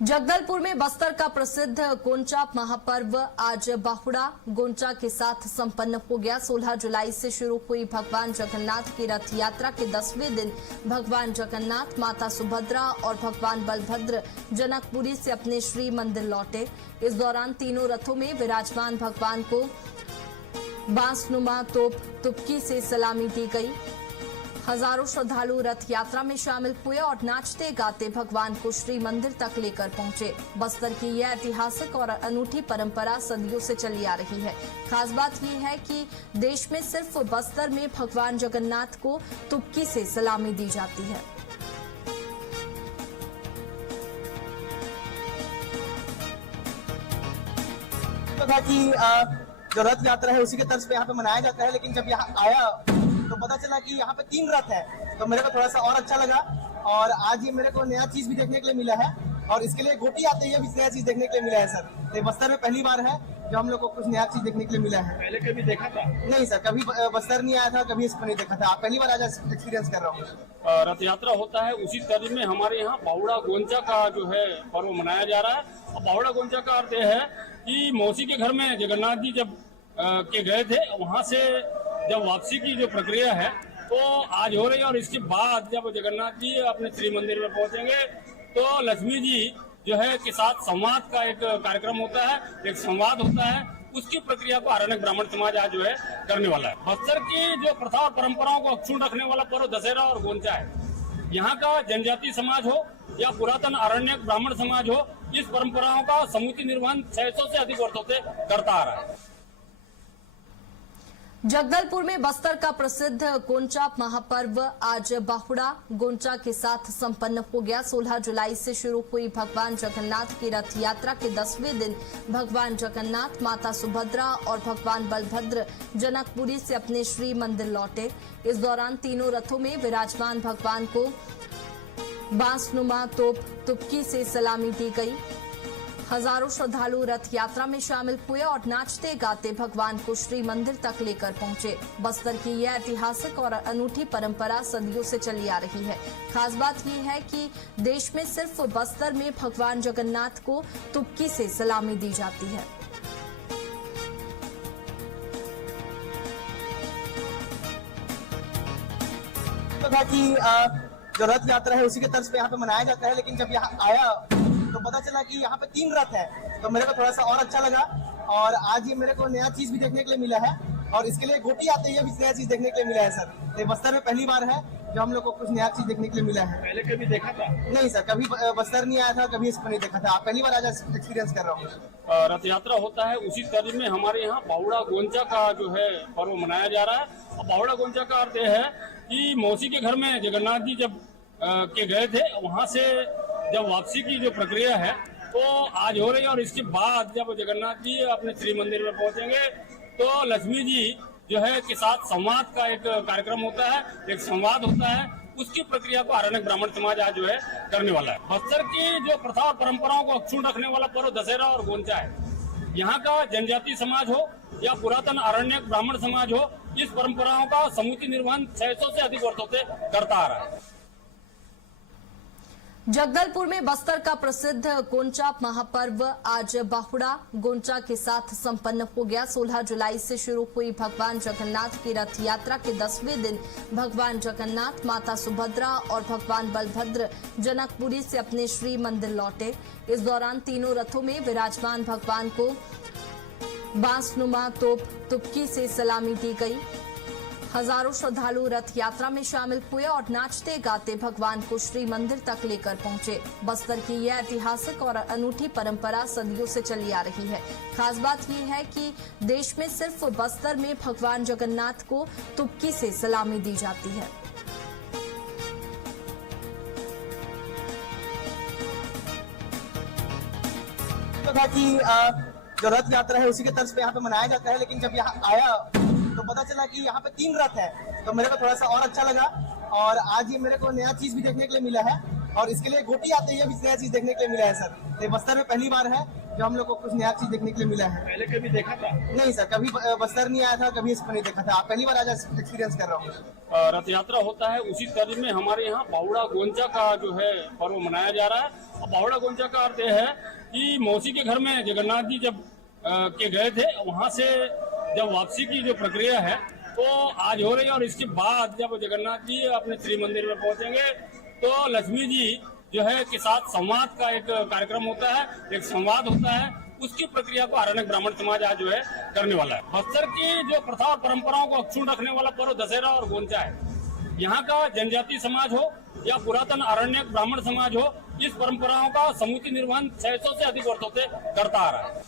जगदलपुर में बस्तर का प्रसिद्ध गोंचा महापर्व आज बाहुड़ा गोंचा के साथ संपन्न हो गया। 16 जुलाई से शुरू हुई भगवान जगन्नाथ की रथ यात्रा के 10वें दिन भगवान जगन्नाथ, माता सुभद्रा और भगवान बलभद्र जनकपुरी से अपने श्री मंदिर लौटे। इस दौरान तीनों रथों में विराजमान भगवान को बांसनुमा तुपकी से सलामी दी गई। हजारों श्रद्धालु रथ यात्रा में शामिल हुए और नाचते गाते भगवान को श्री मंदिर तक लेकर पहुंचे। बस्तर की यह ऐतिहासिक और अनूठी परंपरा सदियों से चली आ रही है। खास बात यह है कि देश में सिर्फ बस्तर में भगवान जगन्नाथ को तुपकी से सलामी दी जाती है। था कि जो रथ यात्रा है उसी के तर्ज पे यहाँ पे मनाया जाता है, लेकिन जब यहाँ आया तो पता चला कि यहाँ पे 3 रथ है, तो मेरे को थोड़ा सा और अच्छा लगा। और आज ये मेरे को नया चीज भी देखने के लिए मिला है और इसके लिए गोटी आते ही भी नया चीज देखने के लिए मिला है सर। तो बस्तर में पहली बार है जो हम लोग को कुछ नया चीज देखने के लिए मिला है। पहले कभी देखा था? नहीं सर, कभी बस्तर नहीं आया था, कभी इसको नहीं देखा था। आप पहली बार आज एक्सपीरियंस कर रहा हूँ। रथ यात्रा होता है उसी तर्ज में हमारे यहाँ बाहुड़ा गोंचा का जो है पर्व मनाया जा रहा है। और बाहुड़ा गोंचा का अर्थ है कि मौसी के घर में जगन्नाथ जी जब के गए थे, वहाँ से जब वापसी की जो प्रक्रिया है तो आज हो रही है। और इसके बाद जब जगन्नाथ जी अपने श्री मंदिर में पहुंचेंगे तो लक्ष्मी जी जो है के साथ संवाद का एक कार्यक्रम होता है, एक संवाद होता है। उसकी प्रक्रिया को आरण्यक ब्राह्मण समाज आज जो है करने वाला है। बस्तर की जो प्रथा और परंपराओं को अक्षुण्ण रखने वाला पर्व दशहरा और गोंचा है। यहाँ का जनजाति समाज हो या पुरातन आरण्यक ब्राह्मण समाज हो, इस परंपराओं का समुचित निर्वहन 600 से अधिक वर्षों से करता आ रहा है। जगदलपुर में बस्तर का प्रसिद्ध गोंचा महापर्व आज बाहुड़ा गोंचा के साथ संपन्न हो गया। 16 जुलाई से शुरू हुई भगवान जगन्नाथ की रथ यात्रा के 10वें दिन भगवान जगन्नाथ, माता सुभद्रा और भगवान बलभद्र जनकपुरी से अपने श्री मंदिर लौटे। इस दौरान तीनों रथों में विराजमान भगवान को बांसनुमा तुपकी से सलामी दी गई। हजारों श्रद्धालु रथ यात्रा में शामिल हुए और नाचते गाते भगवान को श्री मंदिर तक लेकर पहुंचे। बस्तर की यह ऐतिहासिक और अनूठी परंपरा सदियों से चली आ रही है। खास बात यह है कि देश में सिर्फ बस्तर में भगवान जगन्नाथ को तुपकी से सलामी दी जाती है। था कि जो रथ यात्रा है उसी के तर्ज पे यहाँ पे मनाया जाता है, लेकिन जब यहाँ आया तो पता चला कि यहाँ पे 3 रथ है, तो मेरे को थोड़ा सा और अच्छा लगा। और आज ये मेरे को नया चीज भी देखने के लिए मिला है और इसके लिए गोटी आते ही भी नया चीज देखने के लिए मिला है सर। तो बस्तर में पहली बार है जो हम लोग को कुछ नया चीज देखने के लिए मिला है। पहले कभी देखा था? नहीं सर, कभी बस्तर नहीं आया था, कभी इसको नहीं देखा था। आप पहली बार आज एक्सपीरियंस कर रहा हूँ। रथ यात्रा होता है उसी तर्ज में हमारे यहाँ बाहुड़ा गोंचा का जो है पर्व मनाया जा रहा है। और बाहुड़ा गोंचा का अर्थ है कि मौसी के घर में जगन्नाथ जी जब के गए थे, वहाँ से जब वापसी की जो प्रक्रिया है तो आज हो रही है। और इसके बाद जब जगन्नाथ जी अपने श्री मंदिर में पहुंचेंगे तो लक्ष्मी जी जो है के साथ संवाद का एक कार्यक्रम होता है, एक संवाद होता है। उसकी प्रक्रिया को आरण्यक ब्राह्मण समाज आज जो है करने वाला है। बस्तर की जो प्रथा और परंपराओं को अक्षुण्ण रखने वाला पर्व दशहरा और गोंचा है। यहाँ का जनजाति समाज हो या पुरातन आरण्यक ब्राह्मण समाज हो, इस परंपराओं का समुचित निर्वहन 600 से अधिक वर्षों से करता आ रहा है। जगदलपुर में बस्तर का प्रसिद्ध गोंचा महापर्व आज बाहुड़ा गोंचा के साथ संपन्न हो गया। 16 जुलाई से शुरू हुई भगवान जगन्नाथ की रथ यात्रा के 10वें दिन भगवान जगन्नाथ, माता सुभद्रा और भगवान बलभद्र जनकपुरी से अपने श्री मंदिर लौटे। इस दौरान तीनों रथों में विराजमान भगवान को बांसनुमा तुपकी से सलामी दी गई। हजारों श्रद्धालु रथ यात्रा में शामिल हुए और नाचते गाते भगवान को श्री मंदिर तक लेकर पहुंचे। बस्तर की यह ऐतिहासिक और अनूठी परंपरा सदियों से चली आ रही है। खास बात यह है कि देश में सिर्फ बस्तर में भगवान जगन्नाथ को तुपकी से सलामी दी जाती है। था कि जो रथ यात्रा है उसी के तर्ज पे यहाँ पे मनाया जाता है, लेकिन जब यहाँ आया तो पता चला कि यहाँ पे 3 रथ है, तो मेरे को थोड़ा सा और अच्छा लगा। और आज ये मेरे को नया चीज भी देखने के लिए मिला है और इसके लिए घोटी आते ही अभी नया चीज देखने के लिए मिला है सर। ये बस्तर में पहली बार है जो हम लोग को कुछ नया चीज देखने के लिए मिला है। पहले कभी देखा था? नहीं सर, कभी बस्तर नहीं आया था, कभी इसको नहीं देखा था, पहली बार आज एक्सपीरियंस कर रहा हूँ। रथ यात्रा होता है उसी तर्ज में हमारे यहाँ बावड़ा गोंचा का जो है पर्व मनाया जा रहा है। और बावड़ा गोंचा का अर्थ है कि मौसी के घर में जगन्नाथ जी जब के गए थे, वहाँ से जब वापसी की जो प्रक्रिया है तो आज हो रही है। और इसके बाद जब जगन्नाथ जी अपने श्री मंदिर में पहुंचेंगे तो लक्ष्मी जी जो है के साथ संवाद का एक कार्यक्रम होता है, एक संवाद होता है। उसकी प्रक्रिया को आरण्यक ब्राह्मण समाज आज जो है करने वाला है। बस्तर की जो प्रथा और परंपराओं को अक्षुण्ण रखने वाला पर्व दशहरा और गोंचा है। यहाँ का जनजाति समाज हो या पुरातन आरण्यक ब्राह्मण समाज हो, इस परंपराओं का समूची निर्वहन 600 से अधिक वर्षों से करता आ रहा है।